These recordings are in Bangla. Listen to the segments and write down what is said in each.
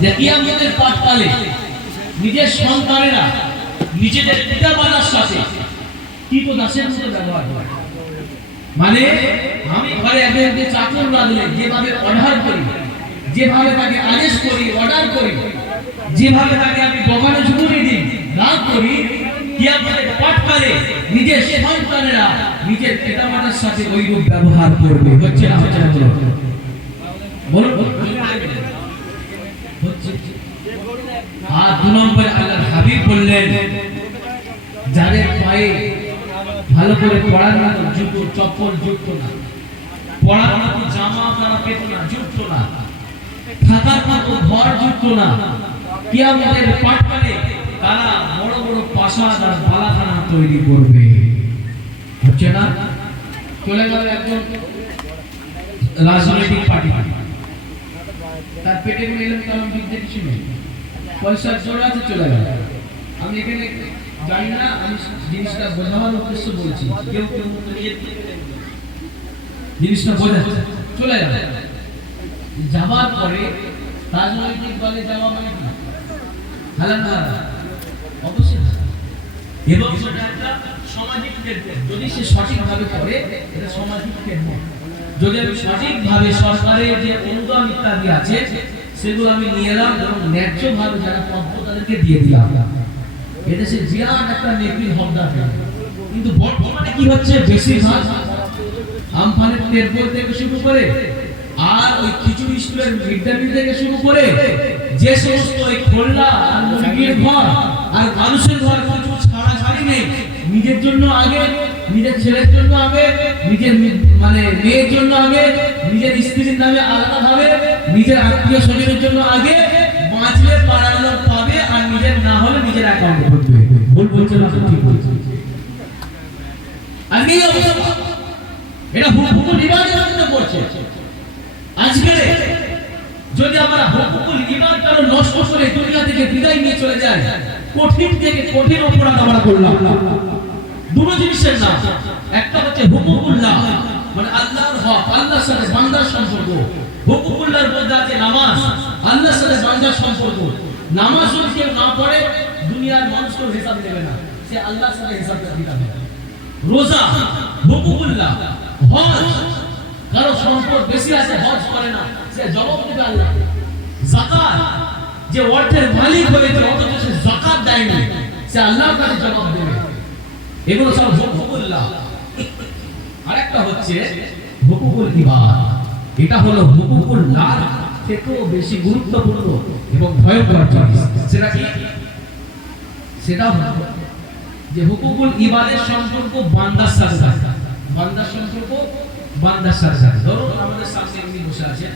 যে কিয়ামতের প্রাক্কালে নিজের সন্তানেরা নিজেদের পিতামাতার সাথে কি তো দাসের মতো ব্যবহার করে। মানে আমি ঘরে একজনকে চাকর রাখলে যেভাবে অর্ডার করি, যেভাবে তাকে আদেশ করি, অর্ডার করি, যেভাবে তাকে আমি দোকানে ঝুঁকুনি দিই, রাগ করি, কিয়ামতের প্রাক্কালে নিজের সন্তানেরা নিজের পিতামাতার সাথে ওইরূপ ব্যবহার করবে। হচ্ছে না হচ্ছে না বলুন হচ্ছে। আর 2 নম্বরে আল্লাহর হাবিব বললেন যাদের পায়ে ভালো করে পড়ার মতো জুতো চপ্পল যুক্ত না, পড়ার মতো জামা তারা পেত না, যুক্ত না, থাকার মতো ঘর যুক্ত না, কিয়ামতের প্রাক্কালে তারা বড় বড় প্রাসাদ আর বালাখানা তৈরি করবে। হচ্ছে না? চলে গেল একজন রাজনৈতিক পার্টি, তার পেটে নিলাম কারণ বিদ্যে কিছু নেই, পয়সার জোর আছে, চলে গেল। আমি এখানে জানি না, আমি জিনিসটা বোঝাবার উদ্দেশ্য বলছি, কেউ কেউ জিনিসটা বোঝাচ্ছে, চলে গেল। যাবার পরে রাজনৈতিক দলে যাওয়া মানে কি হালাল না অবশ্যই, এবং সেটা একটা সামাজিক ক্ষেত্র। যদি সে সঠিকভাবে করে এটা সামাজিক ক্ষেত্র। যদি আমি সঠিকভাবে সরকারের যে অনুদান ইত্যাদি আছে সেগুলো আমি নিয়ে এলাম এবং ন্যায্যভাবে যারা প্রাপ্য তাদেরকে দিয়ে দিলাম, এদেশে বিরাট একটা নেকির হকদার হবে। কিন্তু বর্তমানে কি হচ্ছে, বেশিরভাগ আমফানের তেরপল থেকে শুরু করে আর ওই খিচুড়ি স্কুলের মিড ডে মিল থেকে শুরু করে যে সমস্ত ওই খোল্লা আর মুরগির ঘর আর মানুষের ঘর কিছু ছাড়াছাড়ি নেই, নিজের জন্য আগে, নিজের ছেলের জন্য আগে, নিজের মানে মেয়ের জন্য আগে, নিজের স্ত্রীর নামে আলাদা ভাবে, নিজের আত্মীয় স্বজনের জন্য আগে, বাঁচলে পাড়ার লোক পাবে আর নিজের না হলে নিজের অ্যাকাউন্টে ঢুকবে। ভুল বলছে না, ঠিক বলছে। আজকে এই অবস্থা, এটা হুকুকুল ইবাদের মধ্যে পড়ছে। আজকে যদি আমরা হুকুকুল ইবাদ কারো নষ্ট করে দুনিয়া থেকে বিদায় নিয়ে চলে যায়, কঠিন থেকে কঠিন অপরাধ আমরা করলাম। দুটো জিনিসের নাম, একটা হচ্ছে হুকুকুল্লাহ মানে আল্লাহর হক, আল্লাহর সাথে বান্দার সম্পর্ক। হুকুকুল্লাহর মধ্যে আছে নামাজ, আল্লাহর সাথে বান্দার সম্পর্ক। নামাজ যদি কেউ না পড়ে দুনিয়ার মানুষ কেউ হিসাব দেবে না, সে আল্লাহর সাথে হিসাব দিতে হবে। রোজা হুকুকুল্লাহ, হজ কারো সম্পদ বেশি আছে হজ করে না, সে জবাব দেবে আল্লাহ। যাকাত, যে অর্থের মালিক হয়েছে অথচ সে যাকাত দেয়নি, সে আল্লাহর কাছে জবাব দেবে। এগুলো সব হুকুকুল্লাহ। আরেকটা হচ্ছে হুকুকুল ইবাদ, এটা হলো হুকুকুল্লাহ থেকেও বেশি গুরুত্বপূর্ণ এবং ভয়ঙ্কর জিনিস। সেটা কি? সেটা হলো যে হুকুকুল ইবাদের সম্পর্ক বান্দার সাথে, বান্দার সম্পর্ক বান্দার সাথে। ধরো আমাদের সামনে উনি বসে আছে,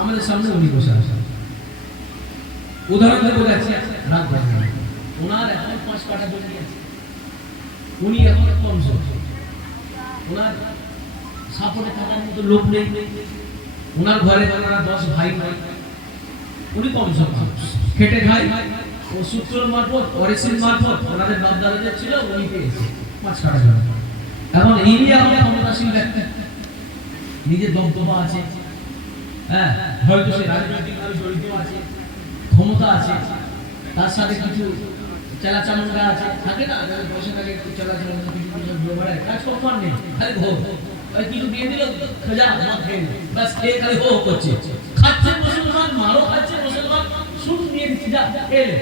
আমাদের সামনে উনি বসে আছে, উদাহরণ দিয়ে বলেছি রাত বাজে, ওনার এখন 5 কাঠা জমি আছে, উনি এখন কমজোর, ওনার সাপোর্টে থাকার মতো লোক নেই, ওনার ঘরে ওনারা 10 ভাই ভাই, উনি কমজোর মানুষ, খেটে খায়, ও সূত্র মারফত ওরেসিন মারফত ওনাদের বাপদাদাদের ছিল, উনি পেয়েছে 5 কাঠা জমি। এখন ইন্ডিয়া আমাদের ক্ষমতাশীল ব্যক্তি, নিজের দমদমা আছে, হ্যাঁ হয়তো সে রাজনৈতিকভাবে জড়িত আছে, ক্ষমতা আছে, তার সাথে কিছু চেলাচামুন্ডা আছে, থাকে না বসে থাকে একটু চেলাচামুন্ডা, কিছু কিছু বেড়ায়, কাজ করবার নেই, খালি ভোগ কিছু দিয়ে দিল খোঁজা মত খেয়ে বাস খেয়ে খালি হো করছে, খাচ্ছে মুসলমান, মারো খাচ্ছে মুসলমান, সুদ দিয়ে দিচ্ছে, যা এলে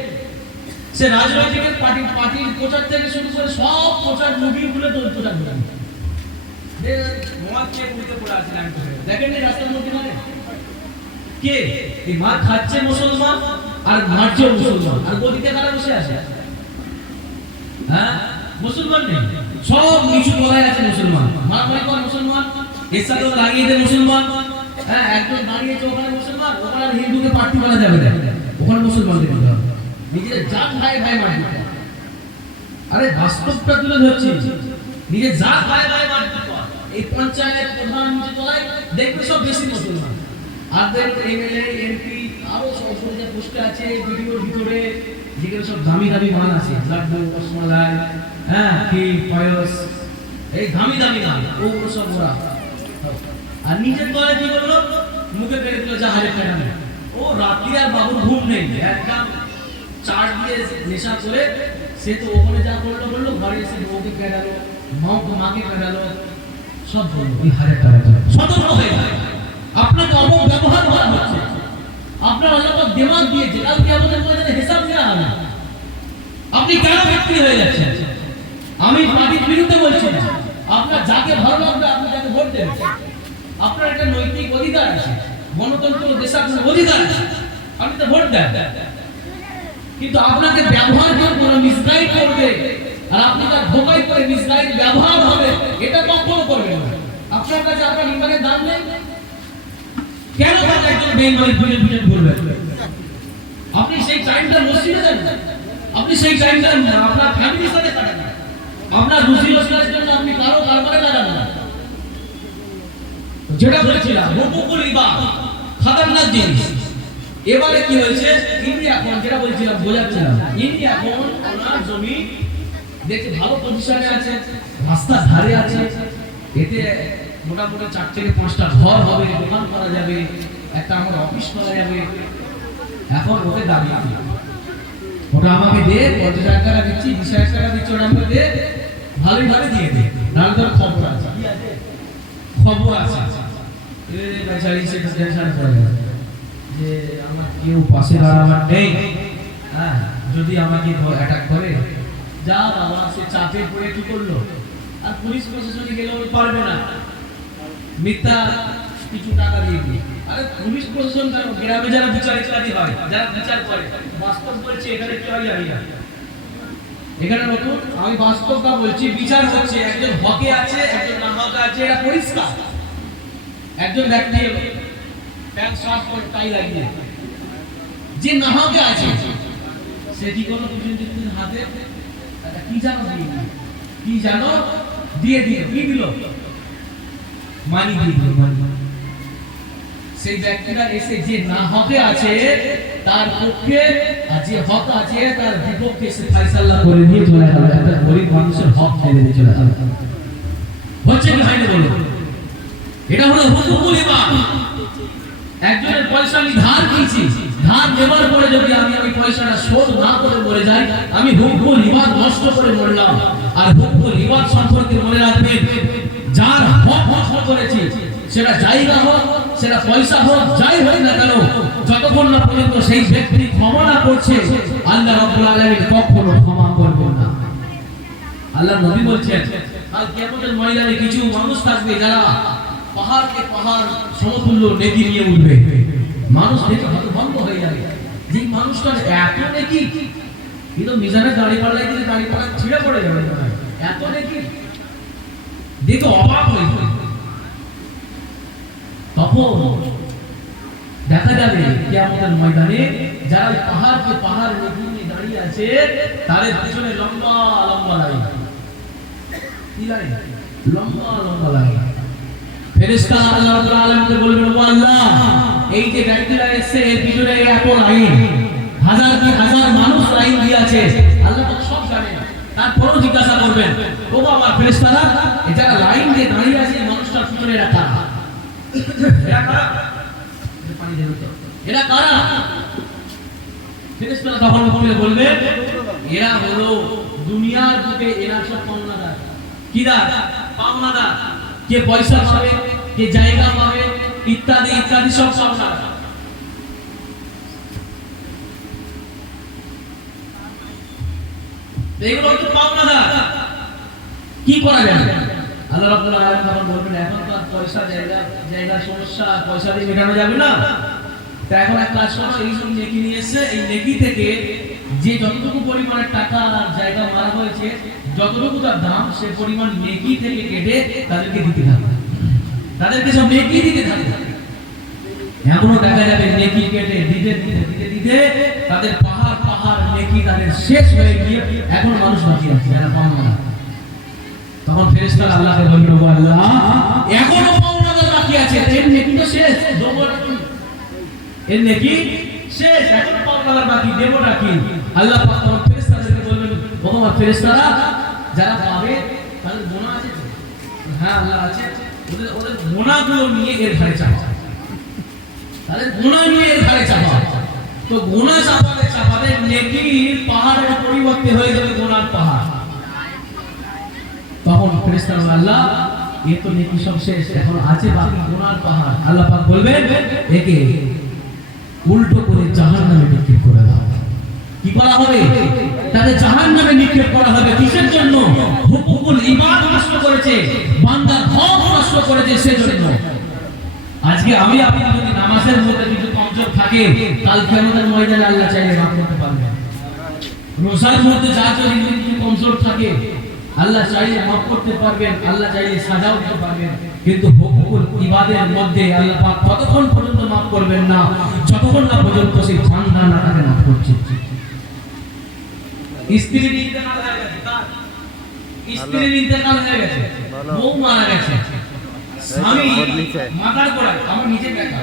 সে রাজনৈতিক পার্টির প্রচার থেকে শুরু করে সব প্রচার মুভিগুলো তো প্রচার করে দেখেন রাস্তার মধ্যে মানে কে এই মার খাচ্ছে মুসলমান আর মারছে মুসলমান, আর গদিতে কারা বসে আছে? হ্যাঁ মুসলমান নেই, সব নিচু গলায় আছে মুসলমান, মারামারি করে মুসলমান, এর সাথে লাগিয়ে দেয় মুসলমান। হ্যাঁ একজন দাঁড়িয়েছে ওখানে মুসলমান, ওখানে হিন্দুকে প্রার্থী বলা যাবে না, ওখানে মুসলমানদের দিতে হবে, নিজের জাত ভাই ভাই মারতে। আরে বাস্তবটা তুলে ধরছি, নিজের জাত ভাই ভাই মারতে। এই পঞ্চায়েত প্রধান নিচে তলায় দেখবে সব বেশি মুসলমান, আর দেখবে এমএলএ এমপি আরো সব যে পোস্টে আছে ভিডিওর ভিতরে যেগুলো সব দামি দামি মান আছে, লাড্ডু রসমালাই, হ্যাঁ কি পায়স, এই দামি দামি মান ওগুলো সব ওরা। আর নিজের তলায় কি বললো, মুখে পেরে দিল যা 1000 টাকা নেই, রাত্রি আর বাবুর ঘুম নেই, একদম চার দিয়ে নেশা করে সে তো ওখানে যা করলো ঘরে এসে বউকে কেড়ালো, মাকে কেড়ালো, সব বললো। এই 1000 টাকা সতর্ক হয়ে যায়, আপনাকে অপব্যবহার করা হচ্ছে, আপনার আল্লাহ দিমাগ দিয়েছে, কালকে আমাদের মধ্যে হিসাব নেওয়া হবে। আপনি কেন ব্যক্তি হয়ে যাচ্ছেন? আমি পার্টির বিরুদ্ধে বলছি না, আপনার যাকে ভালো লাগবে আপনি তাকে ভোট দেবেন, আপনার একটা নৈতিক অধিকার আছে, গণতন্ত্র দেশাত্মক অধিকার আছে, আপনি তো ভোট দেন। কিন্তু আপনাকে ব্যবহার করে কোনো মিসগাইড করবে আর আপনি তার ধোঁকায় করে মিসগাইড ব্যবহার হবে, এটা কখনো করবেন না। আপনার কাছে আপনার ইমানের দাম নেই, কেন তাকে একজন বেঈমান খুঁজে ঘুরবেন? আপনি সেই টাইমটা মসজিদে দেন, আপনি সেই টাইমটা আপনার ফ্যামিলির সাথে কাটান, আপনার রুজি রোজগারের জন্য আপনি কারো কারবারে লাগান না। যেটা বলছিলাম হুকুকুল ইবাদ খতরনাক জিনিস। এবারে কি হয়েছে, ইনি এখন যেটা বলছিলাম বোঝাচ্ছিলাম, ইনি এখন ওনার জমি দেখে ভালো পজিশনে আছে, রাস্তার ধারে আছে, এতে মোটামুটি 4 থেকে 5টা ঘর হবে, দোকান করা যাবে, একটা আমার অফিস করা যাবে। এখন ওকে দাবি ওটা আমাকে দে, 50,000 টাকা দিচ্ছি, 20,000 টাকা দিচ্ছি, ওটা আমাকে দে, ভালোই ভাবে দিয়ে দে, নাহলে তোর খবর আছে, কি আছে খবর আছে। বেচারি সেটা টেনশন করে যে আমার কেউ পাশে দাঁড়াবার নেই, হ্যাঁ যদি আমাকে অ্যাটাক করে, যা বাবা সে চাপে পড়ে কি করলো, আর পুলিশ প্রশাসনে গেলে ওই পারবে না, মিথ্যা কিছু টাকা দিয়ে দিই। আরে পুলিশ প্রশাসন কেন, গ্রামে যারা বিচার ইত্যাদি হয়, যারা বিচার করে, বাস্তব বলছে এখানে কি হয় জানি না, এখানে নতুন আমি বাস্তবটা বলছি, বিচার হচ্ছে একজন হকে আছে, একজন না হকে আছে, এটা পরিষ্কার। একজন ব্যক্তি প্যান্ট শার্ট পরে টাই লাগিয়ে যে না হকে আছে, সে কি করলো, দুজন হাতে কি জানো দিয়ে দিল, কি দিল, মানি দিয়ে দিল। সেই ব্যক্তিরা এসে যে না হকে আছে তার পক্ষে আর যে হক আছে তার বিপক্ষে সে ফয়সালা করে নিয়ে চলে গেল, একটা গরিব মানুষের হক ফেলে দিয়ে চলে গেল। হচ্ছে কি হয়নি বলো? এটা হলো হুকুকুল ইবাদ। একজনের পয়সা আমি ধার দিয়েছি, ধার দেওয়ার পরে যদি আমি ওই পয়সাটা শোধ না করে মরে যাই, আমি হুকুকুল ইবাদ নষ্ট করে মরলাম। আর হুকুকুল ইবাদ সম্পর্কে মনে রাখবেন, যার হক নষ্ট করেছি, সেটা জায়গা হোক, সেটা পয়সা হোক, যাই হোক না কেন, যতক্ষণ না পর্যন্ত সেই ব্যক্তি ক্ষমা না করছে, আল্লাহ রাব্বুল আলামিন কখনো ক্ষমা করবেন না। আল্লাহ নবী বলছেন, কাল কিয়ামতের ময়দানে কিছু মানুষ থাকবে যারা পাহাড়কে পাহাড় সমতুল্য নেকি নিয়ে উঠবে। মানুষ দেখে হতভম্ব হয়ে যাবে, যে মানুষটার এত নেকি, কিন্তু মিজানে দাড়ি পাল্লাই দিলে দাড়ি পাল্লা ছিঁড়ে পড়ে যাবে, এত নেকি দেখে অবাক হয়ে যাবে। তখন দেখা যাবে কিয়ামতের ময়দানে যারা পাহাড়কে পাহাড় নেকি নিয়ে দাঁড়িয়ে আছে, তাদের পিছনে লম্বা লম্বা লাইন, কি লাইন, লম্বা লম্বা লাইন। ফেরেশতা আল্লাহ রাব্বুল আলামিনকে বলবেন, ও আল্লাহ, এই যে ব্যক্তিরা এসেছে এর পিছনে এত লাইন, হাজার কি হাজার মানুষ লাইন দিয়ে আছে, আল্লাহ তো সব জানেন, তারপরও জিজ্ঞাসা করবেন, ও আমার ফেরেশতারা, এই যারা লাইন দিয়ে দাঁড়িয়ে আছে মানুষটার পিছনে এরা কারা, এরা কারা, পানি দেন তো, এরা কারা? ফেরেশতারা তখন বলবে, এরা হলো দুনিয়ার বুকে এরা সব পাওনাদার। কিরা? পাওনাদার। কে পয়সা পাবে, কে জায়গা পাবে, ইত্যাদি ইত্যাদি সব পাওনাদার। এগুলো তো পাওনাদার। কি করা যাবে? আল্লাহ রাব্বুল আলামিন তখন বলবেন, এখন তো পয়সা জায়গার সমস্যা, পয়সা দিয়ে মেটানো যাবে না, তা এখন এক কাজ করো, এই সব নেকি নিয়ে এসে এই নেকি থেকে যে যতটুকু পরিমাণের টাকা আর জায়গা মারা হয়েছে, যতটুকু তার দাম, সে পরিমাণ নেকি থেকে কেটে তাদেরকে দিতে থাকবে, তাদেরকে সব নেকি দিতে থাকবে। এমনও দেখা যাবে নেকি কেটে দিতে দিতে দিতে দিতে তাদের পাহাড় পাহাড় নেকি তাদের শেষ হয়ে গিয়ে এখন মানুষ বাকি আছে যারা পাওনা। তখন ফেরেশতারা আল্লাহকে বলবে, ও আল্লাহ, এখনো পাওনাদার বাকি আছে, এর নেকি তো শেষ, এর নেকি শেষ, এখনো পাওনাদার বাকি, দেবটা কি? আল্লাহ পাক তখন ফেরেশতাদেরকে বলবেন, ও আমার ফেরেশতারা, যারা পাবে তাদের গোনা আছে? হ্যাঁ আল্লাহ আছে, ওদের গোনাগুলো নিয়ে এর ধারে চাপা, তাদের গোনা নিয়ে এর ধারে চাপা। তো গুনাহ চাপাতে চাপাতে নেকির পাহাড়ের পরিবর্তে হয়ে যাবে গুনার পাহাড়। তখন ফেরেশতারা আল্লাহ এ তো নেকি সব শেষ, এখন আছে বাকি গুনার পাহাড়। আল্লাহ পাক বলবেন একে উল্টো করে জাহান্নামে নিক্ষেপ করে দাও। কি করা হবে? তাদের জাহান্নামে নিক্ষেপ করা হবে। কিসের জন্য? হুকুকুল ইবাদ নষ্ট করেছে, বান্দার হক নষ্ট করেছে, সেজন্য। আজকে আমি আপনি যদি নামাজের মধ্যে কিছু কমজোর থাকে, কাল কিয়ামতের ময়দানে আল্লাহ চাইলে মাফ করতে পারবেন। রোজার মধ্যে যা যদি কিছু কমজোর থাকে, আল্লাহ চাইলে মাফ করতে পারবেন, আল্লাহ চাইলে সাজাও দিতে পারবেন। কিন্তু হুকুকুল ইবাদের মধ্যে আল্লাহ পাক ততক্ষণ পর্যন্ত মাফ করবেন না যতক্ষণ না পর্যন্ত সেই বান্দা না তাকে মাফ করছে। স্ত্রীর ইন্তেকাল হয়ে গেছে, স্ত্রীর ইন্তেকাল হয়ে গেছে, বউ মারা গেছে, স্বামী মাথার গোড়ায়, আমার নিজে দেখা,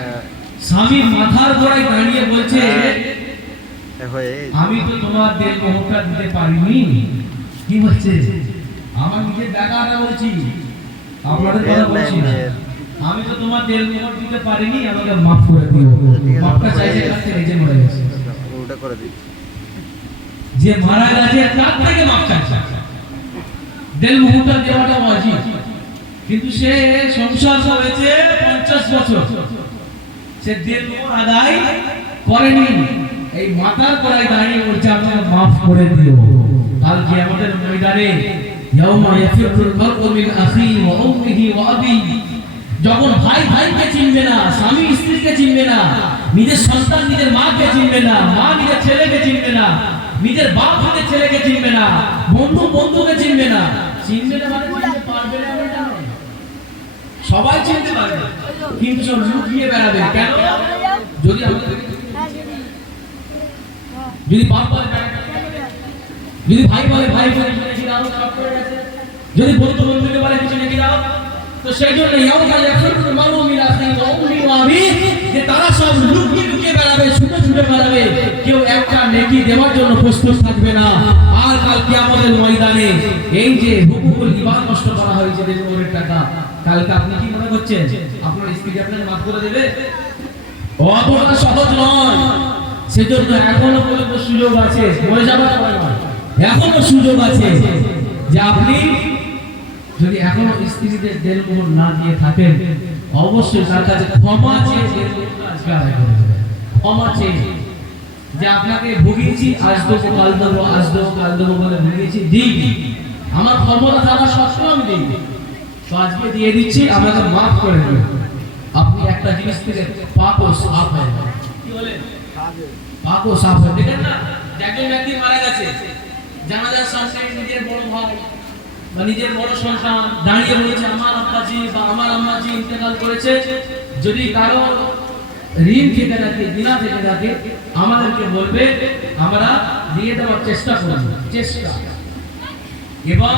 স্বামী মাথার গোড়ায় দাঁড়িয়ে বলছে আমি তো তোমার দেল মোহরটা দিতে পারিনি। কি বলছে? আমার নিজের দেখাটা বলছি, আপনাদের কথা বলছি না। আমি তো তোমার দেল মোহর দিতে পারিনি, আমাকে মাফ করে দিও। মাফটা চাইছে কাছে নিজে মরে গেছে, উল্টা করে দিই। যে মারা গেছে তার থেকে মাফ চাইছে। দেল মোহরটা দেওয়াটা ওয়াজিব, কিন্তু সে সংসার করেছে 50 বছর, সে দেল মোহর আদায় করেনি। এই মাথার গোড়ায় দাঁড়িয়ে বলছে আমাকে মাফ করে দিও। কাল কিয়ামতের ময়দানে ইয়াউমা ইয়াফিরুল মারউ মিন আখিহি ওয়া উম্মিহি ওয়া আবিহি, যখন ভাই ভাইকে চিনবে না, স্বামী স্ত্রীকে চিনবে না, নিজের সন্তান নিজের মাকে চিনবে না, মা নিজের ছেলেকে চিনবে না, নিজের বাপ নিজের ছেলেকে চিনবে না, বন্ধু বন্ধুকে চিনবে না। চিনবে না মানে চিনতে পারবে না এটা নয়, সবাই চিনতে পারবে কিন্তু সব লুকিয়ে বেড়াবে। কেন? যদি যদি বাপ বলে, যদি ভাই বলে ভাই বলে কিছু নাকি দাও, সব করে গেছে। যদি বন্ধু বন্ধুকে বলে কিছু নাকি দাও, তো সেই জন্য ইয়াউমা ইয়াফিরুল মারউ মিন আখিহি ওয়া উম্মিহি ওয়া আবিহি, যে তারা সব লুকিয়ে লুকিয়ে বেড়াবে, ছুটে ছুটে বেড়াবে, কেউ একটা নেকি দেওয়ার জন্য প্রস্তুত থাকবে না। আর কাল কিয়ামতের ময়দানে এই যে হুকুকুল ইবাদ নষ্ট করা হয়েছে দেল মোহরের টাকা, কালকে আপনি কি মনে করছেন আপনার স্ত্রী আপনাকে মাফ করে দেবে? অতটা সহজ নয়। সেজন্য এখনো পর্যন্ত সুযোগ আছে, মরে যাবার সময় নয়, এখনো সুযোগ আছে যে আপনি যদি এখনো স্ত্রীদের দেল মোহর না দিয়ে থাকেন, অবশ্যই তার কাছে ক্ষমা চেয়ে দেল মোহরটা আজকে আদায় করে দেবেন। ক্ষমা চেয়ে যে আপনাকে ভুগিয়েছি, আজ দেবো কাল দেবো, আজ দেবো কাল দেবো বলে ভুগিয়েছি, দিইনি, আমার ক্ষমতা থাকা সত্ত্বেও আমি দিইনি, তো আজকে দিয়ে দিচ্ছি, আমাকে মাফ করে দিন। আপনি একটা জিনিস থেকে পাপ ও সাফ হয়ে যাবেন। কি বলেন? পাপ ও সাফ হয়ে দেখেন না, একজন ব্যক্তি মারা গেছে, জানাজার সামনে নিজের বড় ভাই বা নিজের বড় সন্তান দাঁড়িয়ে বলেছে আমার আব্বাজি বা আমার আম্মাজি ইন্তেকাল করেছে, যদি কারো ঋণ থেকে থাকে, বিনা থেকে থাকে, আমাদেরকে বলবে, আমরা দিয়ে দেওয়ার চেষ্টা করব, চেষ্টা। এবং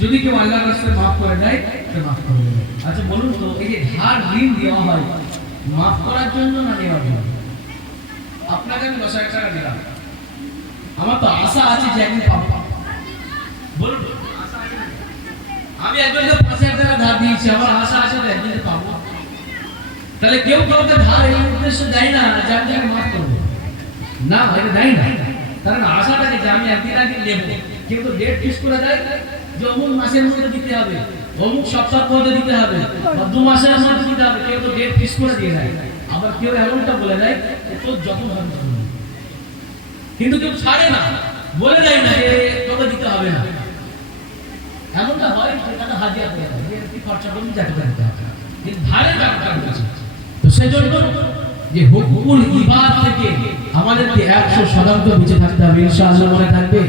যদি কেউ আল্লাহর রাস্তায় মাফ করে দেয় তো মাফ করে দেবে। আচ্ছা বলুন তো, এই যে ধার ঋণ দেওয়া হয় মাফ করার জন্য না নেওয়ার জন্য? আপনাকে আমি 10,000 টাকা দিলাম, আমার তো আশা আছে যে একদিন পাবো, বলুন আশা আছে? আমি একজনকে 5,000 টাকা ধার দিয়েছি, আমার আশা আছে যে একদিন পাবো। তাহলে কেউ কাউকে ধার এই উদ্দেশ্যে দেয় না যে আমি তাকে মাফ করবো, না এটা দেয় না, কারণ আশা থাকে যে আমি একদিন আগে নেবো। কেউ তো ডেট ফিক্স করে দেয় যে অমুক মাসের মধ্যে দিতে হবে, অমুক সপ্তাহের মধ্যে দিতে হবে, বা 2 মাসের মধ্যে দিতে হবে, কেউ তো ডেট ফিক্স করে দিয়ে দেয়। আবার কেউ এমনটা বলে দেয় তোর যখন হবে, কিন্তু কেউ ছাড়ে না, বলে দেয় না যে তোকে দিতে হবে না। এমনটা হয় যে টাকা হাজিরা করে দেয়, যে তুই খরচা করবি যা টাকা দিতে হবে, কিন্তু ধারের টাকাটা বলছে। তো সেজন্য যে হুকুকুল ইবাদ থেকে আমাদেরকে 100% বেঁচে থাকতে হবে, ইনশাআল্লাহ মনে থাকবে।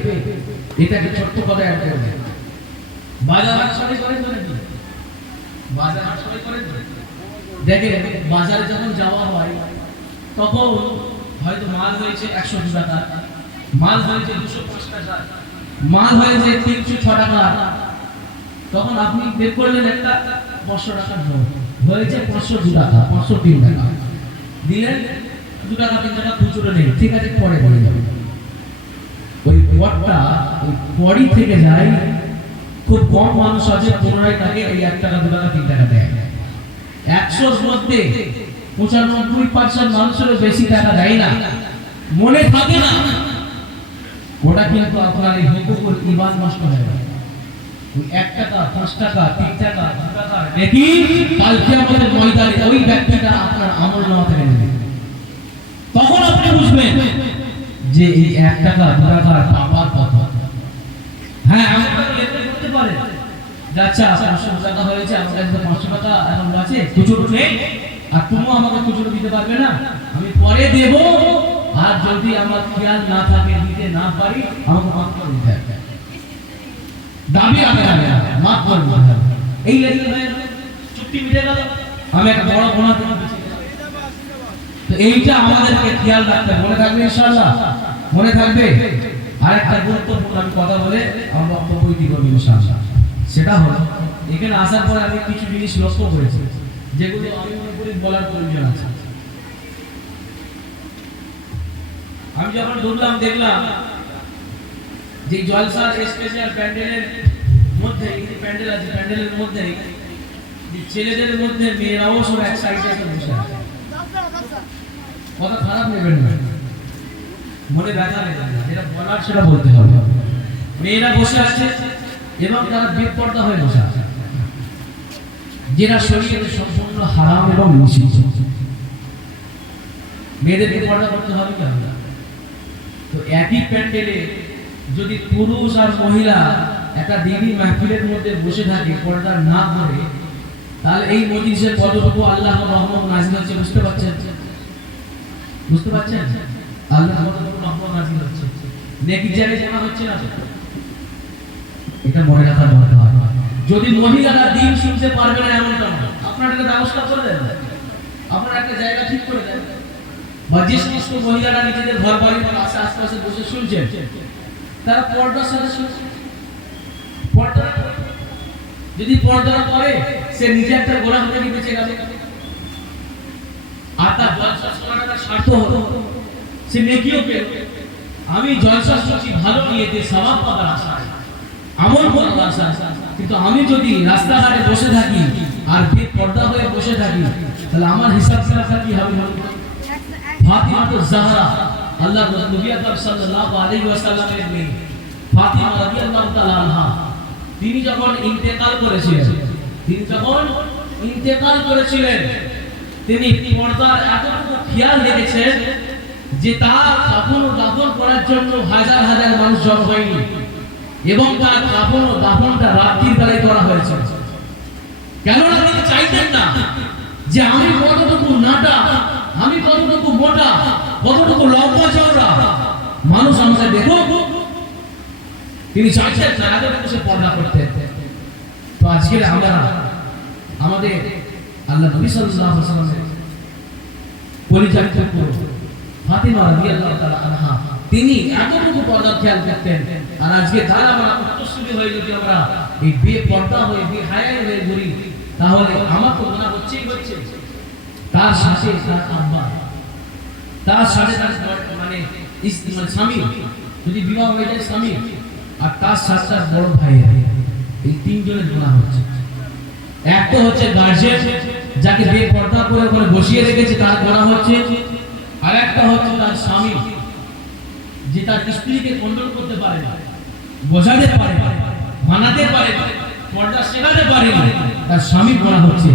এটাকে ছোট্ট কথা অ্যাড করবে। বাজার হাট সবাই করেন তো নাকি? বাজার হাট সবাই করেন তো? দেখেন বাজারে যখন যাওয়া হয় তখন হয়তো মাল হয়েছে 102 টাকা, মাল হয়েছে 205 টাকা, মাল হয়েছে 306 টাকা, তখন আপনি বের করলেন একটা 500 টাকার নোট, হয়েছে 502 টাকা, 503 টাকা, দিলেন 2 টাকা 3 টাকা খুচরো নেই, ঠিক আছে পরে বলে যাবে। ওই পটটা ওই পরি থেকে যায়, খুব কম মানুষ আছে পুনরায় তাকে এই 1 টাকা 2 টাকা 3 টাকা দেয়। 100-র মধ্যে 95% মানুষেরও বেশি টাকা দেয় না, মনে থাকে না, ওটা কিন্তু আপনার এই হুকুকুল ঈমান নষ্ট হয়ে যাবে। 1 টাকা 5 টাকা 3 টাকা 2 টাকা নেকি কাল কিয়ামতের ময়দানে ওই ব্যক্তিটা আপনার আমলনামা থেকে নেবে। তখন আপনি বুঝবেন যে এই 1 টাকা 2 টাকার পাপার কথা। হ্যাঁ, আমরা লেনদেন করতে পারে, আচ্ছা 500 টাকা হয়েছে, আমার কাছে 500 টাকা এখন আছে, খুচরো নেই, আর তুমি আমাকে খুচরো দিতে পারবে না, আমি পরে দেব, আর যদি আমার খেয়াল না থাকে, দিতে না পারি, আমাকে মাফ করে দিতে হবে। দাবি আমি মাফ করে দিতে হবে। এই লেনদেন হয়ে চুক্তি মিটে গেল, আমি একটা বড় গোনা থেকে বেঁচে গেলাম। তো এইটা আমাদেরকে খেয়াল রাখতে হবে। মনে থাকবে ইনশাআল্লাহ? মনে থাকবে? আর একটা গুরুত্বপূর্ণ আমি কথা বলে আমার বক্তব্য কি করব ইনশাআল্লাহ, সেটা হলো এখানে আসার পরে আমি কিছু জিনিস লক্ষ্য করেছি যেগুলো আমি মনে করি বলার প্রয়োজন আছে। আমি যখন ঢুকলাম দেখলাম যে জলসার স্পেশাল প্যান্ডেলের মধ্যে, এই প্যান্ডেল আছে, প্যান্ডেলের মধ্যে ছেলেদের মধ্যে মেয়েরাও সব এক সাইডে এসে বসে আছে। কথা খারাপ নেবেন না, মনে ব্যথা নেবেন না, যেটা বলার সেটা বলতে হবে। মেয়েরা বসে আছে এবং তারা বেপরদা হয়ে বসে আছে, যেটা শরীরে সম্পূর্ণ হারাম এবং নিষিদ্ধ। মেয়েদের বেপরদা করতে হবে কি হবে? তো একই প্যান্ডেলে যদি পুরুষ আর মহিলা একটা দিদি মাহফিলের মধ্যে বসে থাকে পর্দা না করে, তাহলে এই মজলিসের কতটুকু আল্লাহর রহমত নাযিল হচ্ছে বুঝতে পারছেন? বুঝতে পারছেন? আল্লাহর রহমত নাযিল হচ্ছে, নেকি জায়গায় জানা হচ্ছে না। এটা মনে রাখার দরকার। যদি মহিলারা দিন শুনতে পারবে না এমনটা না, আপনারা একটা ব্যবস্থা করে দেন, আপনারা একটা জায়গা ঠিক করে দেন, বা যে সমস্ত মহিলারা নিজেদের ঘর বাড়ির পাশে আশপাশে বসে শুনছেন তারা পর্দার সাথে শুনছে। পর্দা যদি পর্দা করে সে নিজে একটা গোলাম থেকে বেঁচে গেল, আর তার জলসা শোনাটা তার স্বার্থ হলো, সে নেকিও পেল। আমি জলসা শুনছি ভালো নিয়েতে সওয়াব পাবার আশায়, আমল করার আশায়, কিন্তু আমি যদি রাস্তাঘাটে বসে থাকি আর বেপর্দা হয়ে বসে থাকি, তাহলে আমার হিসাব কিতাবটা কি হবে? ফাতিমা জাহরা, আল্লাহর নবী আকরাম সাল্লাল্লাহু আলাইহি ওয়াসাল্লামের মেয়ে ফাতিমা রাদিয়াল্লাহু তাআলা আনহা, তিনি যখন ইন্তেকাল করেছিলেন, তিনি পর্দার এতটুকু খেয়াল রেখেছেন যে তার কাফন ও দাফন করার জন্য হাজার হাজার মানুষ জড়ো হয়নি, এবং তার কাফন ও দাফনটা রাত্রির বেলায় করা হয়েছে। কেননা তিনি চাইতেন না যে আমি কতটুকু নাটা, আমি কতটুকু মোটা, কতটুকু লম্বা চওড়া মানুষ আমাকে দেখো, তিনি চাইতেন না এতটুকু সে পর্দা করতেন। তো আজকে আমরা আমাদের আল্লাহ নবী সাল্লাল্লাহু আলাইহি ওয়াসাল্লামের পরিচালিত ফাতিমা রাদিয়াল্লাহু তাআলা আনহা, তিনি এতটুকু পর্দার খেয়াল করতেন। আর আজকে যারা আমরা উত্তরসূরি হয়ে যদি আমরা এই বেপর্দা হয়ে বেহায়াই হয়ে ঘুরি, তাহলে আমার তো গুনাহ হচ্ছে, তার সাথে তার আব্বা, তার সাথে তার মানে স্বামী যদি বিবাহ হয়ে যায় স্বামী, আর তার সাথে তার বড় ভাই, এই তিনজনের গুনাহ হচ্ছে। একটা হচ্ছে গার্জিয়ান যাকে বেপর্দা করে করে বসিয়ে রেখেছে, তার গুনাহ হচ্ছে। আর একটা হচ্ছে তার স্বামী যে তার স্ত্রীকে কন্ট্রোল করতে পারে না, বোঝাতে পারে না, মানাতে পারে না, পর্দা শেখাতে পারে না, তার স্বামী গুনাহ হচ্ছে।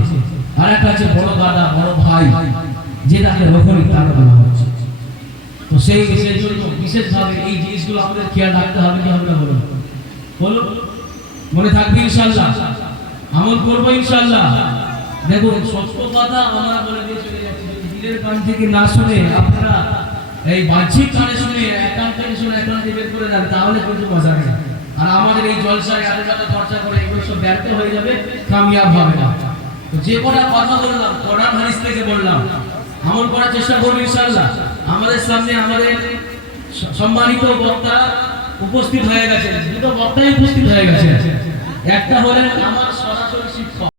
আর একটা হচ্ছে বড় দাদা, বড় ভাই, যে তাকে রকমই তার গুনাহ হচ্ছে। তো সেই জন্য বিশেষভাবে এই জিনিসগুলো আমাদের খেয়াল রাখতে হবে। কি হবে বলো? মনে থাকবে ইনশাআল্লাহ, আমল করবো ইনশাআল্লাহ। দেখুন, সত্য কথা আমরা বলে দিয়ে চলে যাচ্ছি, যদি দিলের কান থেকে না শুনে আপনারা এই বাহ্যিক কানে শুনে একান্ত শুনে একান্তে বের করে দেন, তাহলে কিন্তু মজা নেই। আর আমাদের এই জলসায় এত টাকা খরচা করে এগুলো সব ব্যর্থ হয়ে যাবে, কামিয়াব হবে না। তো যে কটা কথা বললাম কোরআন হাদিস থেকে বললাম, আমল করার চেষ্টা করব ইনশাআল্লাহ। আমাদের সামনে আমাদের সম্মানিত বক্তা উপস্থিত হয়ে গেছে, দুটো বক্তাই উপস্থিত হয়ে গেছে। একটা হলেন আমার সরাসরি শিক্ষক